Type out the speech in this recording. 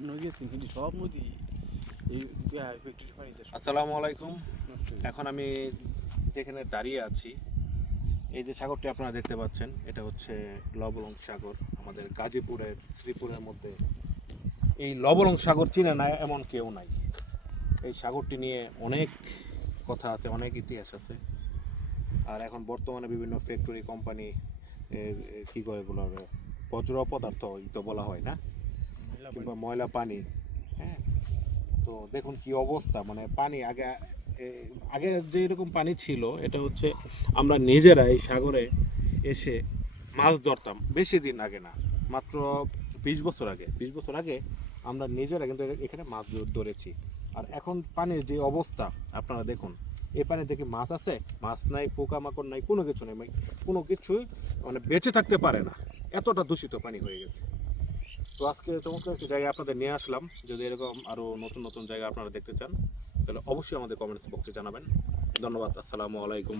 সব নদী এই ফ্যাক্টরি পানিতে। আসসালামু আলাইকুম। এখন আমি যেখানে দাঁড়িয়ে আছি, এই যে সাগরটি আপনারা দেখতে পাচ্ছেন, এটা হচ্ছে লবলং সাগর। আমাদের গাজীপুরের শ্রীপুরের মধ্যে এই লবলং সাগর চিনে না এমন কেউ নাই। এই সাগরটি নিয়ে অনেক কথা আছে, অনেক ইতিহাস আছে। আর এখন বর্তমানে বিভিন্ন ফ্যাক্টরি কোম্পানি কী করে এগুলো বজ্র পদার্থ তো বলা হয় না, কিংবা ময়লা পানি। হ্যাঁ, তো দেখুন কি অবস্থা, মানে পানি আগে আগে যে এরকম পানি ছিল, এটা হচ্ছে আমরা নিজেরা এই সাগরে এসে মাছ ধরতাম। বেশি দিন আগে না, মাত্র 20 বছর আগে, 20 বছর আগে আমরা নিজেরা কিন্তু এখানে মাছ ধরেছি। আর এখন পানির যে অবস্থা আপনারা দেখুন, এই পানি থেকে মাছ আছে, মাছ নাই, পোকামাকড় নাই, কোনো কিছু নেই, কোনো কিছুই মানে বেঁচে থাকতে পারে না, এতটা দূষিত পানি হয়ে গেছে। তো আজকে চমৎকার একটা জায়গা আপনাদের নিয়ে আসলাম। যদি এরকম আরও নতুন নতুন জায়গা আপনারা দেখতে চান, তাহলে অবশ্যই আমাদের কমেন্টস বক্সে জানাবেন। ধন্যবাদ। আসসালামু আলাইকুম।